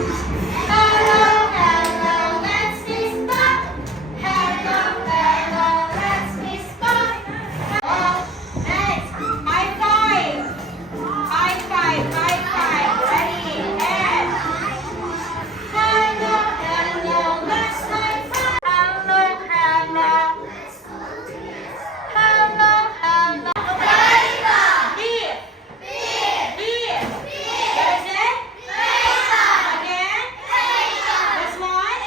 Hello, hello, let's be spot. Hello, hello, let's be spot. Oh, next, high five. High five, high five. Ready, and hello, hello, let's high five. Hello, hello. Hello, hello. Beef. Beef. What is it? Again? This one?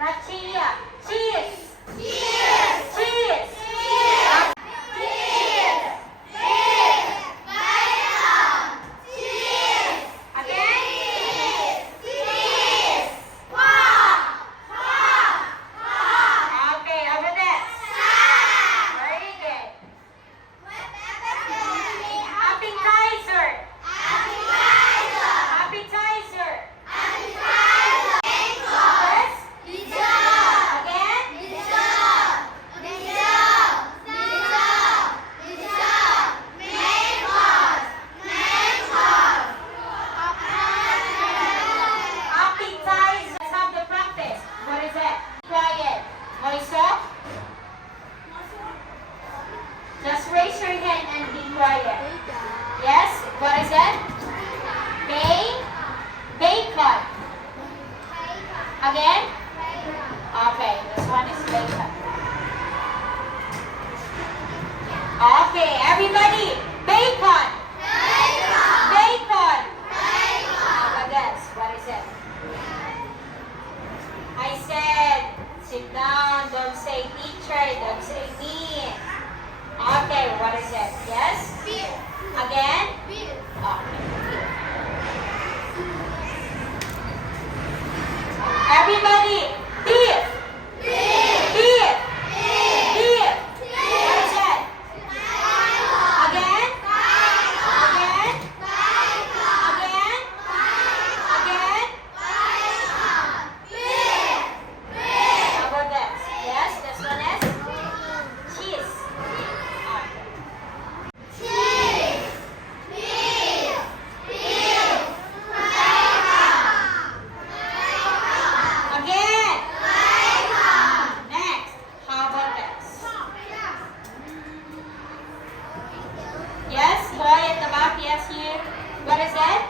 Not chia. Cheese. Cheese. Again? Okay, over there. Very good. Appetizer. Appetizer. Yes? Again? Appetizer. Let's have the practice. What is it? Quiet. Moiso? Just raise your hand and be quiet. Yes? What is it? Bacon. Again? Okay, this one is bacon. Okay, everybody. Bacon. Bacon. Again, what is it? I said, sit down. Don't say teacher. Don't say me. Okay, what is it? Yes? Again? Okay. Everybody, beef. Beef. Beef. What is it? Again? Again? Again? Again? How about this? Yes, this one is cheese. Okay. Again. Next, how about this? Yes, boy at the back, yes, you. What is it?